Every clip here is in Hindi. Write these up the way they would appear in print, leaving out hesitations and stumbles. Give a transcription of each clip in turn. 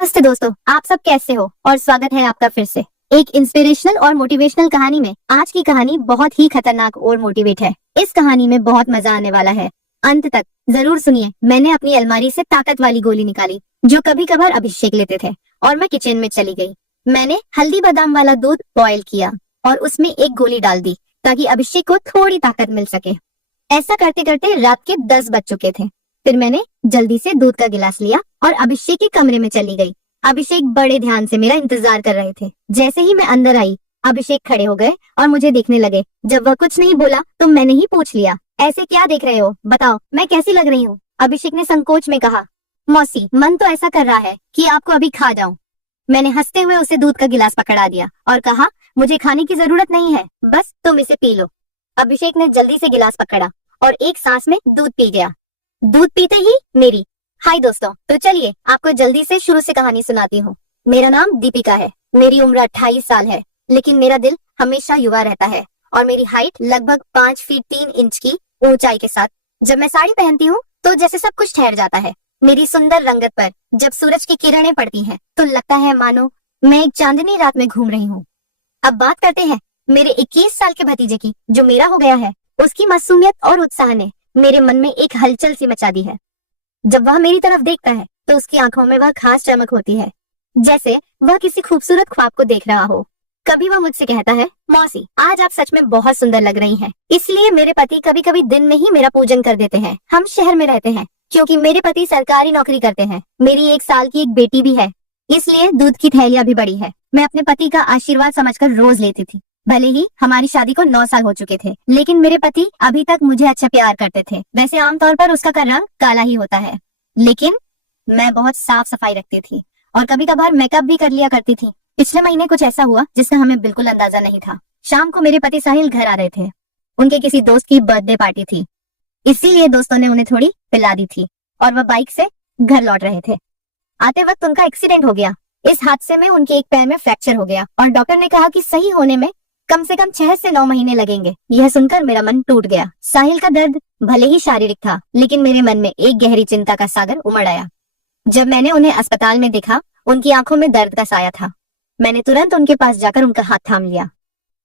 नमस्ते दोस्तों, आप सब कैसे हो और स्वागत है आपका फिर से एक इंस्पिरेशनल और मोटिवेशनल कहानी में। आज की कहानी बहुत ही खतरनाक और मोटिवेट है। इस कहानी में बहुत मजा आने वाला है, अंत तक जरूर सुनिए। मैंने अपनी अलमारी से ताकत वाली गोली निकाली जो कभी कभार अभिषेक लेते थे और मैं किचन में चली गई। मैंने हल्दी बादाम वाला दूध बॉयल किया और उसमें एक गोली डाल दी ताकि अभिषेक को थोड़ी ताकत मिल सके। ऐसा करते करते रात के 10 बज चुके थे। फिर मैंने जल्दी से दूध का गिलास लिया और अभिषेक के कमरे में चली गई। अभिषेक बड़े ध्यान से मेरा इंतजार कर रहे थे। जैसे ही मैं अंदर आई, अभिषेक खड़े हो गए और मुझे देखने लगे। जब वह कुछ नहीं बोला तो मैंने ही पूछ लिया, ऐसे क्या देख रहे हो, बताओ मैं कैसी लग रही हूँ। अभिषेक ने संकोच में कहा, मौसी मन तो ऐसा कर रहा है कि आपको अभी खा जाऊं। मैंने हंसते हुए उसे दूध का गिलास पकड़ा दिया और कहा, मुझे खाने की जरूरत नहीं है, बस तुम इसे पी लो। अभिषेक ने जल्दी से गिलास पकड़ा और एक सांस में दूध पी गया। दूध पीते ही मेरी हाय दोस्तों, तो चलिए आपको जल्दी से शुरू से कहानी सुनाती हूँ। मेरा नाम दीपिका है, मेरी उम्र 28 साल है, लेकिन मेरा दिल हमेशा युवा रहता है और मेरी हाइट लगभग 5 फीट 3 इंच की ऊंचाई के साथ जब मैं साड़ी पहनती हूँ तो जैसे सब कुछ ठहर जाता है। मेरी सुंदर रंगत पर जब सूरज की किरणें पड़ती हैं तो लगता है मानो मैं एक चांदनी रात में घूम रही हूँ। अब बात करते हैं मेरे 21 साल के भतीजे की, जो मेरा हो गया है। उसकी मासूमियत और उत्साह ने मेरे मन में एक हलचल सी मचा दी है। जब वह मेरी तरफ देखता है तो उसकी आंखों में वह खास चमक होती है, जैसे वह किसी खूबसूरत ख्वाब को देख रहा हो। कभी वह मुझसे कहता है, मौसी आज आप सच में बहुत सुंदर लग रही हैं। इसलिए मेरे पति कभी कभी दिन में ही मेरा पूजन कर देते हैं। हम शहर में रहते हैं क्योंकि मेरे पति सरकारी नौकरी करते हैं। मेरी 1 साल की एक बेटी भी है, इसलिए दूध की थैलियां भी बड़ी है। मैं अपने पति का आशीर्वाद समझकर रोज लेती थी। भले ही हमारी शादी को 9 साल हो चुके थे, लेकिन मेरे पति अभी तक मुझे अच्छा प्यार करते थे। वैसे आमतौर पर उसका रंग काला ही होता है, लेकिन मैं बहुत साफ सफाई रखती थी और कभी कभार मेकअप भी कर लिया करती थी। पिछले महीने कुछ ऐसा हुआ जिसका हमें बिल्कुल अंदाजा नहीं था। शाम को मेरे पति साहिल घर आ रहे थे। उनके किसी दोस्त की बर्थडे पार्टी थी, इसीलिए दोस्तों ने उन्हें थोड़ी पिला दी थी और वह बाइक से घर लौट रहे थे। आते वक्त उनका एक्सीडेंट हो गया। इस हादसे में उनके एक पैर में फ्रैक्चर हो गया और डॉक्टर ने कहा कि सही होने में कम से कम 6 से 9 महीने लगेंगे। यह सुनकर मेरा मन टूट गया। साहिल का दर्द भले ही शारीरिक था, लेकिन मेरे मन में एक गहरी चिंता का सागर उमड़ आया। जब मैंने उन्हें अस्पताल में देखा, उनकी आंखों में दर्द का साया था। मैंने तुरंत उनके पास जाकर उनका हाथ थाम लिया।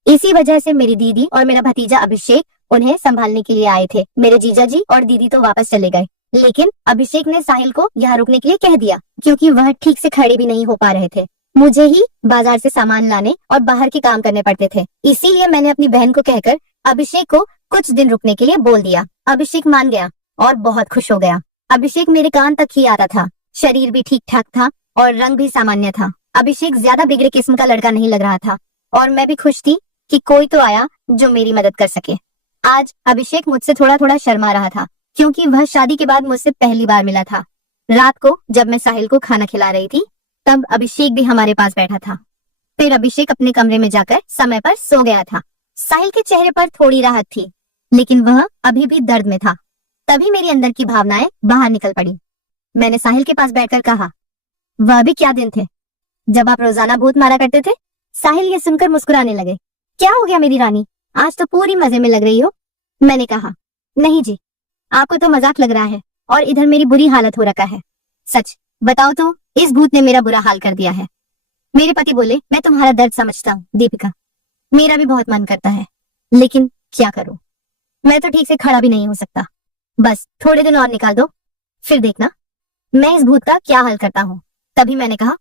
इसी वजह से मेरी दीदी और मेरा भतीजा अभिषेक उन्हें संभालने के लिए आए थे। मेरे जीजा जी और दीदी तो वापस चले गए, लेकिन अभिषेक ने साहिल को यहाँ रुकने के लिए कह दिया क्योंकि वह ठीक से खड़े भी नहीं हो पा रहे थे। मुझे ही बाजार से सामान लाने और बाहर के काम करने पड़ते थे, इसीलिए मैंने अपनी बहन को कहकर अभिषेक को कुछ दिन रुकने के लिए बोल दिया। अभिषेक मान गया और बहुत खुश हो गया। अभिषेक मेरे कान तक ही आता था, शरीर भी ठीक ठाक था और रंग भी सामान्य था। अभिषेक ज्यादा बिगड़े किस्म का लड़का नहीं लग रहा था और मैं भी खुश थी कि कोई तो आया जो मेरी मदद कर सके। आज अभिषेक मुझसे थोड़ा थोड़ा शर्मा रहा था क्योंकि वह शादी के बाद मुझसे पहली बार मिला था। रात को जब मैं साहिल को खाना खिला रही थी तब अभिषेक भी हमारे पास बैठा था। फिर अभिषेक अपने कमरे में जाकर समय पर सो गया था। साहिल के चेहरे पर थोड़ी राहत थी, लेकिन वह अभी भी दर्द में था। तभी मेरी अंदर की भावनाएं बाहर निकल पड़ी। मैंने साहिल के पास बैठकर कहा, वह भी क्या दिन थे जब आप रोजाना भूत मारा करते थे। साहिल ये सुनकर मुस्कुराने लगे। क्या हो गया मेरी रानी, आज तो पूरी मजे में लग रही हो। मैंने कहा, नहीं जी, आपको तो मजाक लग रहा है और इधर मेरी बुरी हालत हो रखा है। सच बताओ तो इस भूत ने मेरा बुरा हाल कर दिया है। मेरे पति बोले, मैं तुम्हारा दर्द समझता हूँ दीपिका, मेरा भी बहुत मन करता है, लेकिन क्या करूं, मैं तो ठीक से खड़ा भी नहीं हो सकता। बस थोड़े दिन और निकाल दो, फिर देखना मैं इस भूत का क्या हाल करता हूँ। तभी मैंने कहा,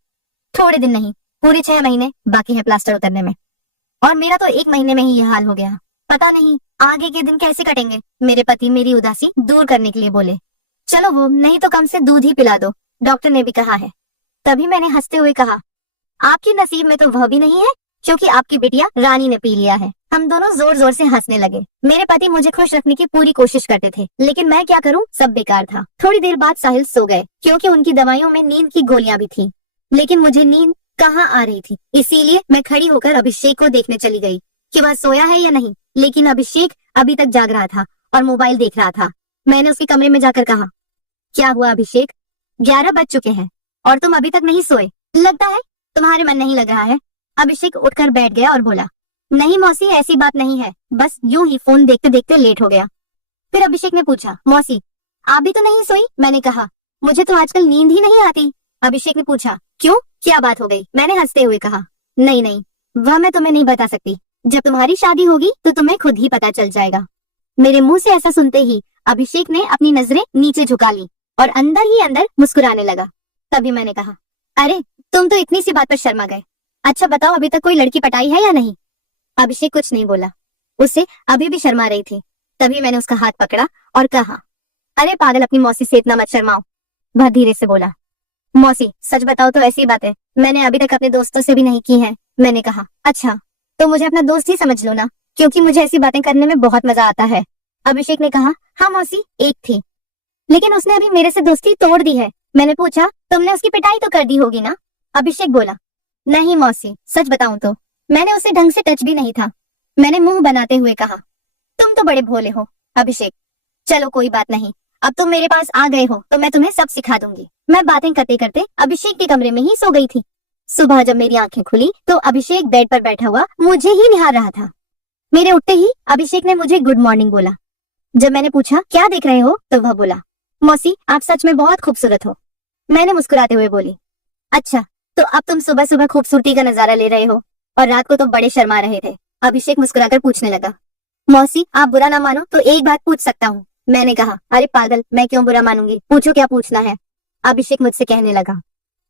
थोड़े दिन नहीं, पूरे 6 महीने बाकी है प्लास्टर उतरने में, और मेरा तो 1 महीने में ही यह हाल हो गया। पता नहीं आगे के दिन कैसे कटेंगे। मेरे पति मेरी उदासी दूर करने के लिए बोले, चलो वो नहीं तो कम से दूध ही पिला दो, डॉक्टर ने भी कहा है। तभी मैंने हंसते हुए कहा, आपके नसीब में तो वह भी नहीं है क्योंकि आपकी बिटिया रानी ने पी लिया है। हम दोनों जोर जोर से हंसने लगे। मेरे पति मुझे खुश रखने की पूरी कोशिश करते थे, लेकिन मैं क्या करूं, सब बेकार था। थोड़ी देर बाद साहिल सो गए क्योंकि उनकी दवाइयों में नींद की गोलियां भी थी, लेकिन मुझे नींद कहाँ आ रही थी। इसीलिए मैं खड़ी होकर अभिषेक को देखने चली गई कि वह सोया है या नहीं, लेकिन अभिषेक अभी तक जाग रहा था और मोबाइल देख रहा था। मैंने उसके कमरे में जाकर कहा, क्या हुआ अभिषेक, 11 बज चुके हैं और तुम अभी तक नहीं सोए, लगता है तुम्हारे मन नहीं लग रहा है। अभिषेक उठकर बैठ गया और बोला, नहीं मौसी ऐसी बात नहीं है, बस यूं ही फोन देखते देखते लेट हो गया। फिर अभिषेक ने पूछा, मौसी आप भी तो नहीं सोई। मैंने कहा, मुझे तो आजकल नींद ही नहीं आती। अभिषेक ने पूछा, क्यों, क्या बात हो गई? मैंने हंसते हुए कहा, नहीं नहीं, वह मैं तुम्हें नहीं बता सकती। जब तुम्हारी शादी होगी तो तुम्हें खुद ही पता चल जाएगा। मेरे मुंह से ऐसा सुनते ही अभिषेक ने अपनी नजरें नीचे झुका ली और अंदर ही अंदर मुस्कुराने लगा। तभी मैंने कहा, अरे तुम तो इतनी सी बात पर शर्मा गए। अच्छा बताओ, अभी तक कोई लड़की पटाई है या नहीं? अभिषेक कुछ नहीं बोला, उसे अभी भी शर्मा रही थी। तभी मैंने उसका हाथ पकड़ा और कहा, अरे पागल, अपनी मौसी से इतना मत शर्माओ। वह धीरे से बोला, मौसी सच बताओ तो ऐसी बातें मैंने अभी तक अपने दोस्तों से भी नहीं की है। मैंने कहा, अच्छा तो मुझे अपना दोस्त ही समझ लो ना, क्योंकि मुझे ऐसी बातें करने में बहुत मजा आता है। अभिषेक ने कहा, हाँ मौसी, एक थी, लेकिन उसने अभी मेरे से दोस्ती तोड़ दी है। मैंने पूछा, तुमने उसकी पिटाई तो कर दी होगी ना? अभिषेक बोला, नहीं मौसी, सच बताऊं तो मैंने उसे ढंग से टच भी नहीं था। मैंने मुंह बनाते हुए कहा, तुम तो बड़े भोले हो अभिषेक। चलो कोई बात नहीं, अब तुम मेरे पास आ गए हो तो मैं तुम्हें सब सिखा दूंगी। मैं बातें करते करते अभिषेक के कमरे में ही सो गई थी। सुबह जब मेरी आंखें खुली तो अभिषेक बेड पर बैठा हुआ मुझे ही निहार रहा था। मेरे उठते ही अभिषेक ने मुझे गुड मॉर्निंग बोला। जब मैंने पूछा, क्या देख रहे हो, तो वह बोला, मौसी आप सच में बहुत खूबसूरत हो। मैंने मुस्कुराते हुए बोली, अच्छा तो अब तुम सुबह सुबह खूबसूरती का नजारा ले रहे हो और रात को तो बड़े शर्मा रहे थे। अभिषेक मुस्कुराकर पूछने लगा, मौसी आप बुरा ना मानो तो एक बात पूछ सकता हूँ? मैंने कहा, अरे पागल, मैं क्यों बुरा मानूंगी, पूछो क्या पूछना है। अभिषेक मुझसे कहने लगा,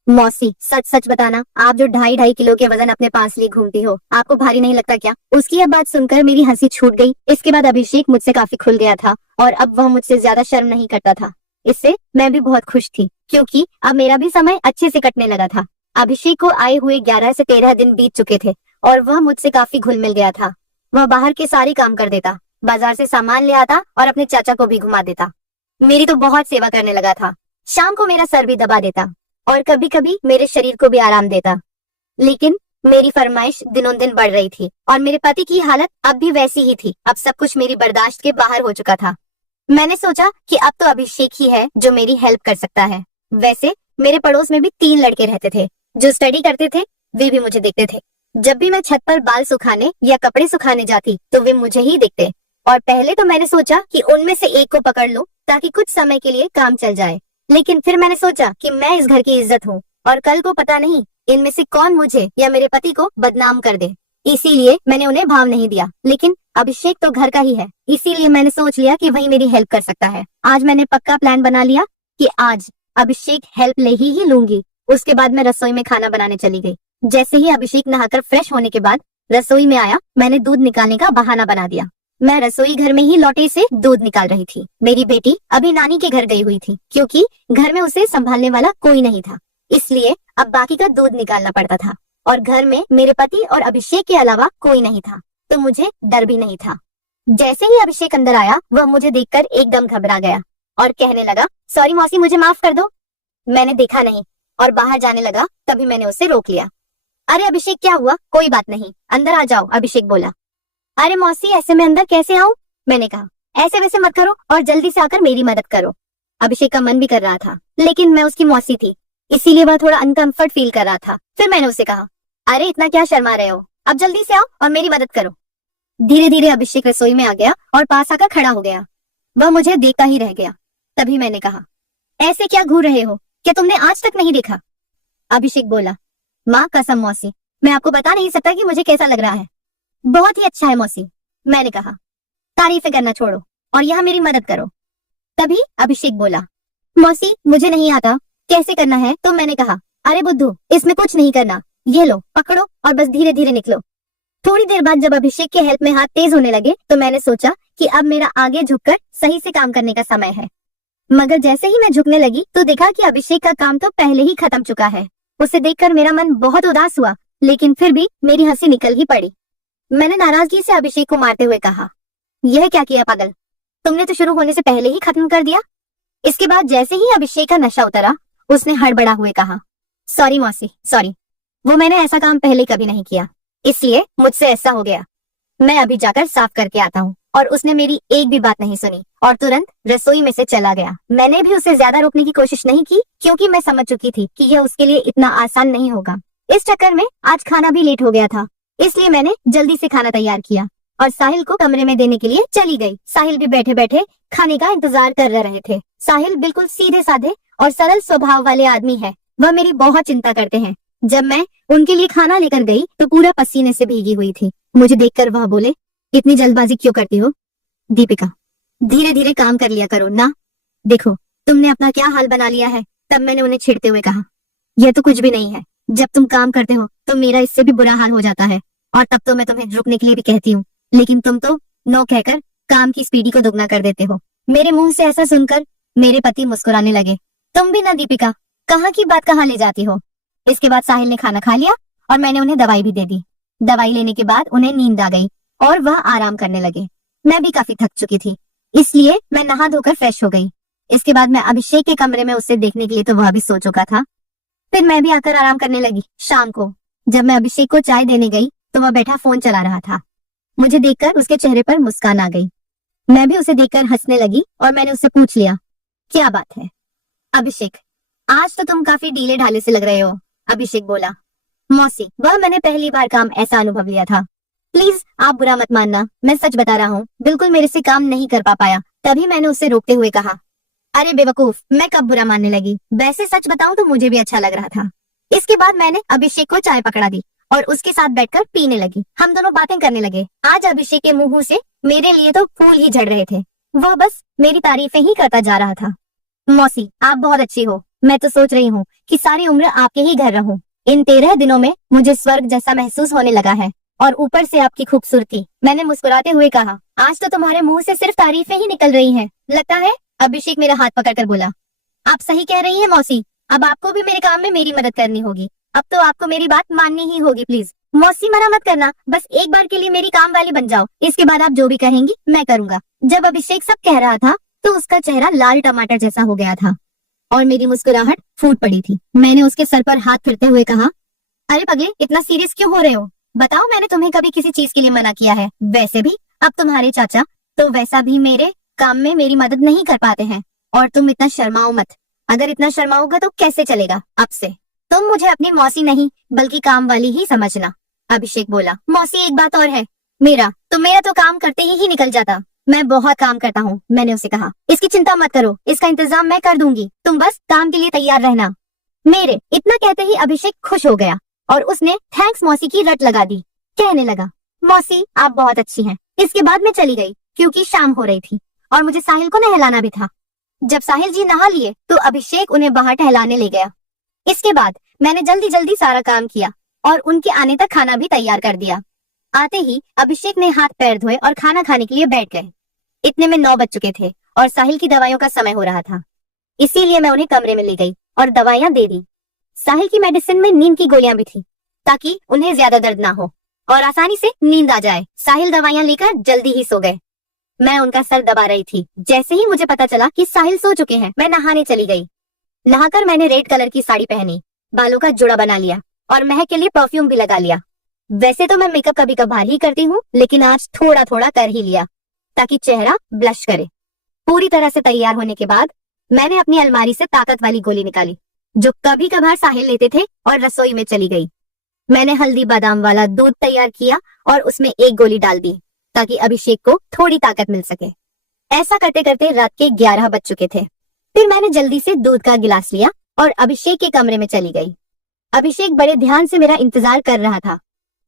मौसी सच सच बताना, आप जो 2.5 किलो के वजन अपने पास लिए घूमती हो, आपको भारी नहीं लगता क्या? उसकी यह बात सुनकर मेरी हंसी छूट गई। इसके बाद अभिषेक मुझसे काफी खुल गया था और अब वह मुझसे ज्यादा शर्म नहीं करता था। इससे मैं भी बहुत खुश थी, क्योंकि अब मेरा भी समय अच्छे से कटने लगा था। अभिषेक को आए हुए 11 से 13 दिन बीत चुके थे और वह मुझसे काफी घुल मिल गया था। वह बाहर के सारे काम कर देता, बाजार से सामान ले आता और अपने चाचा को भी घुमा देता। मेरी तो बहुत सेवा करने लगा था। शाम को मेरा सर भी दबा देता और कभी कभी मेरे शरीर को भी आराम देता। लेकिन मेरी फरमाइश दिनों दिन बढ़ रही थी और मेरे पति की हालत अब भी वैसी ही थी। अब सब कुछ मेरी बर्दाश्त के बाहर हो चुका था। मैंने सोचा कि अब तो अभिषेक ही है जो मेरी हेल्प कर सकता है। वैसे मेरे पड़ोस में भी 3 लड़के रहते थे जो स्टडी करते थे। वे भी मुझे देखते थे। जब भी मैं छत पर बाल सुखाने या कपड़े सुखाने जाती तो वे मुझे ही देखते। और पहले तो मैंने सोचा कि उनमें से एक को पकड़ लूं ताकि कुछ समय के लिए काम चल जाए। लेकिन फिर मैंने सोचा कि मैं इस घर की इज्जत हूँ और कल को पता नहीं इनमें से कौन मुझे या मेरे पति को बदनाम कर दे। इसीलिए मैंने उन्हें भाव नहीं दिया। लेकिन अभिषेक तो घर का ही है, इसीलिए मैंने सोच लिया कि वही मेरी हेल्प कर सकता है। आज मैंने पक्का प्लान बना लिया कि आज अभिषेक हेल्प ले ही लूंगी। उसके बाद मैं रसोई में खाना बनाने चली गई। जैसे ही अभिषेक नहाकर फ्रेश होने के बाद रसोई में आया, मैंने दूध निकालने का बहाना बना दिया। मैं रसोई घर में ही लोटे से दूध निकाल रही थी। मेरी बेटी अभी नानी के घर गई हुई थी, क्योंकि घर में उसे संभालने वाला कोई नहीं था, इसलिए अब बाकी का दूध निकालना पड़ता था। और घर में मेरे पति और अभिषेक के अलावा कोई नहीं था, तो मुझे डर भी नहीं था। जैसे ही अभिषेक अंदर आया, वह मुझे देखकर एकदम घबरा गया और कहने लगा, सॉरी मौसी, मुझे माफ कर दो। मैंने देखा नहीं और बाहर जाने लगा। तभी मैंने उसे रोक लिया। अरे अभिषेक, क्या हुआ? कोई बात नहीं, अंदर आ जाओ, अभिषेक बोला। अरे मौसी, ऐसे में अंदर कैसे आऊं? मैंने कहा, ऐसे वैसे मत करो और जल्दी से आकर मेरी मदद करो। अभिषेक का मन भी कर रहा था, लेकिन मैं उसकी मौसी थी, इसीलिए वह थोड़ा अनकंफर्ट फील कर रहा था। फिर मैंने उसे कहा, अरे इतना क्या शर्मा रहे हो, अब जल्दी से आओ और मेरी मदद करो। धीरे धीरे अभिषेक रसोई में आ गया और पास आकर खड़ा हो गया। वह मुझे देखता ही रह गया। तभी मैंने कहा, ऐसे क्या घूर रहे हो, क्या तुमने आज तक नहीं देखा? अभिषेक बोला, माँ कसम मौसी, मैं आपको बता नहीं सकता कि मुझे कैसा लग रहा है। बहुत ही अच्छा है मौसी। मैंने कहा, तारीफें करना छोड़ो और यहाँ मेरी मदद करो। तभी अभिषेक बोला, मौसी मुझे नहीं आता, कैसे करना है? तो मैंने कहा, अरे बुद्धू, इसमें कुछ नहीं करना, ये लो पकड़ो और बस धीरे धीरे निकलो। थोड़ी देर बाद जब अभिषेक के हेल्प में हाथ तेज होने लगे तो मैंने सोचा कि अब मेरा आगे झुककर सही से काम करने का समय है। मगर जैसे ही मैं झुकने लगी तो देखा कि अभिषेक का काम तो पहले ही खत्म चुका है। उसे देखकर मेरा मन बहुत उदास हुआ, लेकिन फिर भी मेरी हंसी निकल ही पड़ी। मैंने नाराजगी से अभिषेक को मारते हुए कहा, यह क्या किया पागल, तुमने तो शुरू होने से पहले ही खत्म कर दिया। इसके बाद जैसे ही अभिषेक का नशा उतरा, उसने हड़बड़ा हुए कहा, सॉरी मौसी, सॉरी, वो मैंने ऐसा काम पहले कभी नहीं किया, इसलिए मुझसे ऐसा हो गया। मैं अभी जाकर साफ करके आता हूँ। और उसने मेरी एक भी बात नहीं सुनी और तुरंत रसोई में से चला गया। मैंने भी उसे ज्यादा रोकने की कोशिश नहीं की, क्योंकि मैं समझ चुकी थी कि यह उसके लिए इतना आसान नहीं होगा। इस चक्कर में आज खाना भी लेट हो गया था, इसलिए मैंने जल्दी से खाना तैयार किया और साहिल को कमरे में देने के लिए चली गई। साहिल भी बैठे बैठे खाने का इंतजार कर रहे थे। साहिल बिल्कुल सीधे साधे और सरल स्वभाव वाले आदमी है, वह मेरी बहुत चिंता करते हैं। जब मैं उनके लिए खाना लेकर गई तो पूरा पसीने से भीगी हुई थी। मुझे देखकर वह बोले, इतनी जल्दबाजी क्यों करती हो? दीपिका, धीरे धीरे काम कर लिया करो ना। देखो तुमने अपना क्या हाल बना लिया है। तब मैंने उन्हें छेड़ते हुए कहा, यह तो कुछ भी नहीं है। जब तुम काम करते हो तो मेरा इससे भी बुरा हाल हो जाता है, और तब तो मैं तुम्हें रुकने के लिए भी कहती हूँ, लेकिन तुम तो नो कहकर काम की स्पीडी को दुगना कर देते हो। मेरे मुंह से ऐसा सुनकर मेरे पति मुस्कुराने लगे। तुम भी ना दीपिका, कहाँ की बात कहाँ ले जाती हो। इसके बाद साहिल ने खाना खा लिया और मैंने उन्हें दवाई भी दे दी। दवाई लेने के बाद उन्हें नींद आ गई और वह आराम करने लगे। मैं भी काफी थक चुकी थी, इसलिए मैं नहा धोकर फ्रेश हो गई। इसके बाद मैं अभिषेक के कमरे में उससे देखने के लिए तो वह भी सो चुका था। फिर मैं भी आकर आराम करने लगी। शाम को जब मैं अभिषेक को चाय देने गई तो वह बैठा फोन चला रहा था। मुझे देखकर उसके चेहरे पर मुस्कान आ गई। मैं भी उसे देखकर हंसने लगी और मैंने उससे पूछ लिया, क्या बात है? अभिषेक, आज तो तुम काफी ढीले ढाले से लग रहे हो। अभिषेक बोला, मौसी, वह मैंने पहली बार काम ऐसा अनुभव लिया था। प्लीज आप बुरा मत मानना, मैं सच बता रहा हूँ, बिल्कुल मेरे से काम नहीं कर पाया। तभी मैंने उससे रोकते हुए कहा, अरे बेवकूफ, मैं कब बुरा मानने लगी? वैसे सच बताऊं तो मुझे भी अच्छा लग रहा था। इसके बाद मैंने अभिषेक को चाय पकड़ा दी और उसके साथ बैठकर पीने लगी। हम दोनों बातें करने लगे। आज अभिषेक के मुंह से मेरे लिए तो फूल ही झड़ रहे थे। वह बस मेरी तारीफें ही करता जा रहा था। मौसी, आप बहुत अच्छी हो। मैं तो सोच रही हूँ कि सारी उम्र आपके ही घर रहूं। इन 13 दिनों में मुझे स्वर्ग जैसा महसूस होने लगा है, और ऊपर से आपकी खूबसूरती। मैंने मुस्कुराते हुए कहा, आज तो तुम्हारे मुंह से सिर्फ तारीफें ही निकल रही हैं, लगता है। अभिषेक मेरा हाथ पकड़कर बोला, आप सही कह रही हैं मौसी, अब आपको भी मेरे काम में मेरी मदद करनी होगी। अब तो आपको मेरी बात माननी ही होगी। प्लीज मौसी, मना मत करना, बस एक बार के लिए मेरी काम वाली बन जाओ। इसके बाद आप जो भी कहेंगी मैं करूंगा। जब अभिषेक सब कह रहा था तो उसका चेहरा लाल टमाटर जैसा हो गया था और मेरी मुस्कुराहट फूट पड़ी थी। मैंने उसके सर पर हाथ फिरते हुए कहा, अरे पगले, इतना सीरियस क्यों हो रहे हो? बताओ, मैंने तुम्हें कभी किसी चीज के लिए मना किया है? वैसे भी अब तुम्हारे चाचा तो वैसा भी मेरे काम में मेरी मदद नहीं कर पाते हैं, और तुम इतना शर्माओ मत। अगर इतना शर्माओगे तो कैसे चलेगा? अब से तुम मुझे अपनी मौसी नहीं बल्कि काम वाली ही समझना। अभिषेक बोला, मौसी एक बात और है, मेरा तो काम करते ही निकल जाता। मैं बहुत काम करता हूँ। मैंने उसे कहा, इसकी चिंता मत करो, इसका इंतजाम मैं कर दूंगी, तुम बस काम के लिए तैयार रहना। मेरे इतना कहते ही अभिषेक खुश हो गया और उसने थैंक्स मौसी की रट लगा दी। कहने लगा, मौसी आप बहुत अच्छी हैं। इसके बाद मैं चली गई क्योंकि शाम हो रही थी और मुझे साहिल को नहलाना भी था। जब साहिल जी नहा लिए तो अभिषेक उन्हें बाहर टहलाने ले गया। इसके बाद मैंने जल्दी जल्दी सारा काम किया और उनके आने तक खाना भी तैयार कर दिया। आते ही अभिषेक ने हाथ पैर धोए और खाना खाने के लिए बैठ गए। इतने में 9 बज चुके थे और साहिल की दवाइयों का समय हो रहा था, इसीलिए मैं उन्हें कमरे में ले गई और दवाइयां दे दी। साहिल की मेडिसिन में नींद की गोलियां भी थी ताकि उन्हें ज्यादा दर्द ना हो और आसानी से नींद आ जाए। साहिल दवाइयां लेकर जल्दी ही सो गए। मैं उनका सर दबा रही थी। जैसे ही मुझे पता चला कि साहिल सो चुके हैं, मैं नहाने चली गई। नहाकर मैंने रेड कलर की साड़ी पहनी, बालों का जुड़ा बना लिया और महक के लिए परफ्यूम भी लगा लिया। वैसे तो मैं मेकअप कभी कभार ही करती हूँ, लेकिन आज थोड़ा थोड़ा कर ही लिया ताकि चेहरा ब्लश करे। पूरी तरह से तैयार होने के बाद मैंने अपनी अलमारी से ताकत वाली गोली निकाली जो कभी कभार साहिल लेते थे और रसोई में चली गई। मैंने हल्दी बादाम वाला दूध तैयार किया और उसमें एक गोली डाल दी ताकि अभिषेक को थोड़ी ताकत मिल सके। ऐसा करते करते रात के 11 बज चुके थे। फिर मैंने जल्दी से दूध का गिलास लिया और अभिषेक के कमरे में चली गई। अभिषेक बड़े ध्यान से मेरा इंतजार कर रहा था।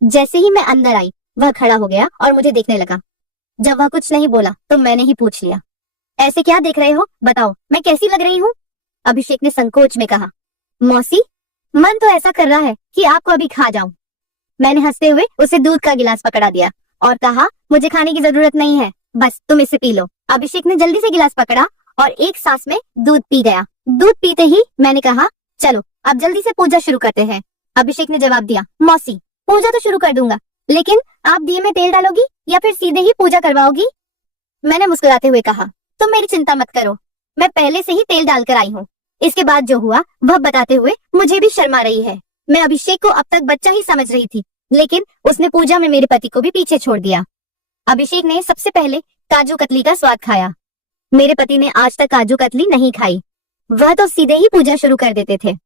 जैसे ही मैं अंदर आई, वह खड़ा हो गया और मुझे देखने लगा। जब वह कुछ नहीं बोला तो मैंने ही पूछ लिया, ऐसे क्या देख रहे हो? बताओ, मैं कैसी लग रही हूँ? अभिषेक ने संकोच में कहा, मौसी, मन तो ऐसा कर रहा है कि आपको अभी खा जाऊं। मैंने हंसते हुए उसे दूध का गिलास पकड़ा दिया और कहा, मुझे खाने की जरूरत नहीं है, बस तुम इसे पी लो। अभिषेक ने जल्दी से गिलास पकड़ा और एक सांस में दूध पी गया। दूध पीते ही मैंने कहा, चलो अब जल्दी से पूजा शुरू करते हैं। अभिषेक ने जवाब दिया, मौसी, पूजा तो शुरू कर दूंगा, लेकिन आप दिए में तेल डालोगी या फिर सीधे ही पूजा करवाओगी? मैंने मुस्कुराते हुए कहा, तुम मेरी चिंता मत करो, मैं पहले से ही तेल डालकर आई हूँ। इसके बाद जो हुआ वह बताते हुए मुझे भी शर्मा रही है। मैं अभिषेक को अब तक बच्चा ही समझ रही थी, लेकिन उसने पूजा में मेरे पति को भी पीछे छोड़ दिया। अभिषेक ने सबसे पहले काजू कतली का स्वाद खाया। मेरे पति ने आज तक काजू कतली नहीं खाई, वह तो सीधे ही पूजा शुरू कर देते थे।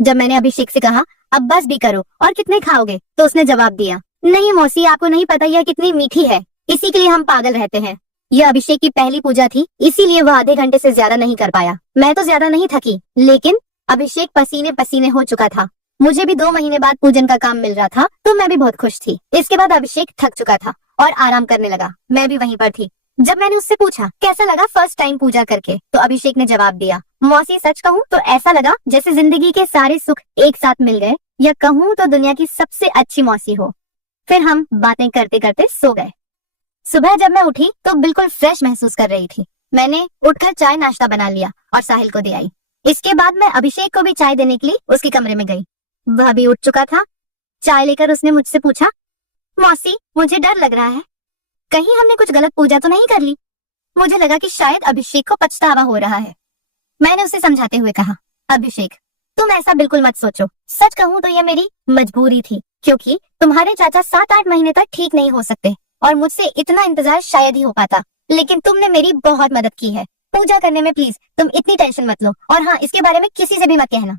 जब मैंने अभिषेक से कहा, अब बस भी करो और कितने खाओगे, तो उसने जवाब दिया, नहीं मौसी, आपको नहीं पता यह कितनी मीठी है, इसी के लिए हम पागल रहते हैं। यह अभिषेक की पहली पूजा थी, इसीलिए वह आधे घंटे से ज्यादा नहीं कर पाया। मैं तो ज्यादा नहीं थकी, लेकिन अभिषेक पसीने पसीने हो चुका था। मुझे भी 2 महीने बाद पूजन का काम मिल रहा था, तो मैं भी बहुत खुश थी। इसके बाद अभिषेक थक चुका था और आराम करने लगा। मैं भी वहीं पर थी। जब मैंने उससे पूछा कैसा लगा फर्स्ट टाइम पूजा करके, तो अभिषेक ने जवाब दिया, मौसी सच कहूँ तो ऐसा लगा जैसे जिंदगी के सारे सुख एक साथ मिल गए, या कहूँ तो दुनिया की सबसे अच्छी मौसी हो। फिर हम बातें करते करते सो गए। सुबह जब मैं उठी तो बिल्कुल फ्रेश महसूस कर रही थी। मैंने उठकर चाय नाश्ता बना लिया और साहिल को दे आई। इसके बाद मैं अभिषेक को भी चाय देने के लिए उसके कमरे में गई। वह भी उठ चुका था। चाय लेकर उसने मुझसे पूछा, मौसी मुझे डर लग रहा है, कहीं हमने कुछ गलत पूजा तो नहीं कर ली। मुझे लगा कि शायद अभिषेक को पछतावा हो रहा है। मैंने उसे समझाते हुए कहा, अभिषेक तुम ऐसा बिल्कुल मत सोचो। सच कहूँ तो यह मेरी मजबूरी थी, क्योंकि तुम्हारे चाचा 7-8 महीने तक ठीक नहीं हो सकते और मुझसे इतना इंतजार शायद ही हो पाता। लेकिन तुमने मेरी बहुत मदद की है। पूजा करने में प्लीज तुम इतनी टेंशन मत लो, और हाँ, इसके बारे में किसी से भी मत कहना।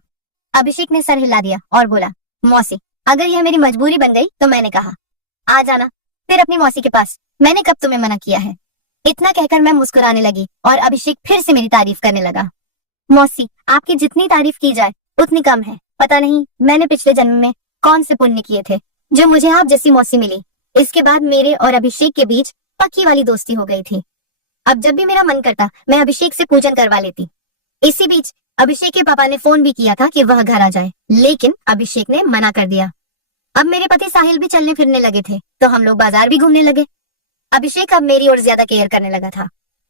अभिषेक ने सर हिला दिया और बोला, मौसी अगर यह मेरी मजबूरी बन गई तो मैंने कहा आ जाना फिर अपनी मौसी के पास, मैंने कब तुम्हें मना किया है। इतना कहकर मैं मुस्कुराने लगी और अभिषेक फिर से मेरी तारीफ करने लगा। मौसी आपकी जितनी तारीफ की जाए उतनी कम है। पता नहीं मैंने पिछले जन्म में कौन से पुण्य किए थे जो मुझे आप जैसी मौसी मिली। इसके बाद मेरे और अभिषेक के बीच पक्की वाली दोस्ती हो गई थी। अब जब भी मेरा मन करता मैं अभिषेक से पूजन करवा लेती। इसी बीच अभिषेक के पापा ने फोन भी किया था कि वह घर आ जाए, लेकिन अभिषेक ने मना कर दिया। अब मेरे पति साहिल भी चलने फिरने लगे थे, तो हम लोग बाजार भी घूमने लगे। अभिषेक अब मेरी और ज्यादा केयर करने लगा था।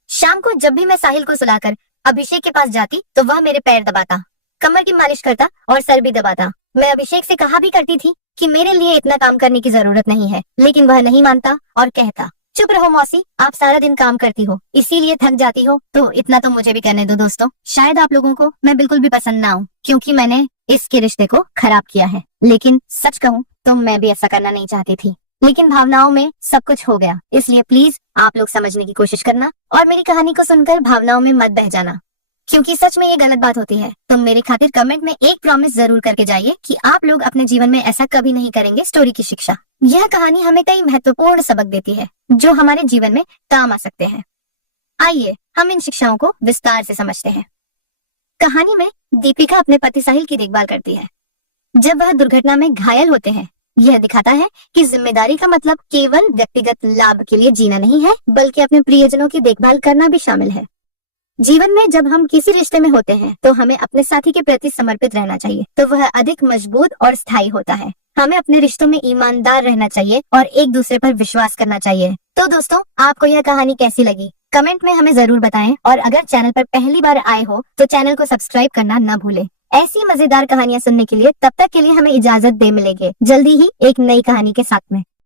शाम को जब भी मैं साहिल को सुलाकर अभिषेक के पास जाती तो वह मेरे पैर दबाता, कमर की मालिश करता और सर भी दबाता। मैं अभिषेक से कहा भी करती थी कि मेरे लिए इतना काम करने की जरूरत नहीं है, लेकिन वह नहीं मानता और कहता, चुप रहो मौसी, आप सारा दिन काम करती हो इसीलिए थक जाती हो। तो इतना तो मुझे भी करने दो दोस्तों। शायद आप लोगों को मैं बिल्कुल भी पसंद ना हूँ, क्योंकि मैंने इसके रिश्ते को खराब किया है। लेकिन सच कहूँ तो मैं भी ऐसा करना नहीं चाहती थी, लेकिन भावनाओं में सब कुछ हो गया। इसलिए प्लीज आप लोग समझने की कोशिश करना और मेरी कहानी को सुनकर भावनाओं में मत बह जाना, क्योंकि सच में ये गलत बात होती है। तुम मेरे खातिर कमेंट में एक प्रॉमिस जरूर करके जाइए कि आप लोग अपने जीवन में ऐसा कभी नहीं करेंगे। स्टोरी की शिक्षा, यह कहानी हमें कई महत्वपूर्ण सबक देती है जो हमारे जीवन में काम आ सकते हैं। आइए हम इन शिक्षाओं को विस्तार से समझते हैं। कहानी में दीपिका अपने पति साहिल की देखभाल करती है। जब वह दुर्घटना में घायल होते हैं, यह दिखाता है कि जिम्मेदारी का मतलब केवल व्यक्तिगत लाभ के लिए जीना नहीं है, बल्कि अपने प्रियजनों की देखभाल करना भी शामिल है। जीवन में जब हम किसी रिश्ते में होते हैं तो हमें अपने साथी के प्रति समर्पित रहना चाहिए, तो वह अधिक मजबूत और स्थायी होता है। हमें अपने रिश्तों में ईमानदार रहना चाहिए और एक दूसरे पर विश्वास करना चाहिए। तो दोस्तों, आपको यह कहानी कैसी लगी कमेंट में हमें जरूर बताएं, और अगर चैनल पर पहली बार आए हो तो चैनल को सब्सक्राइब करना न भूलें। ऐसी मजेदार कहानियां सुनने के लिए तब तक के लिए हमें इजाजत दे, मिलेंगे जल्दी ही एक नई कहानी के साथ में।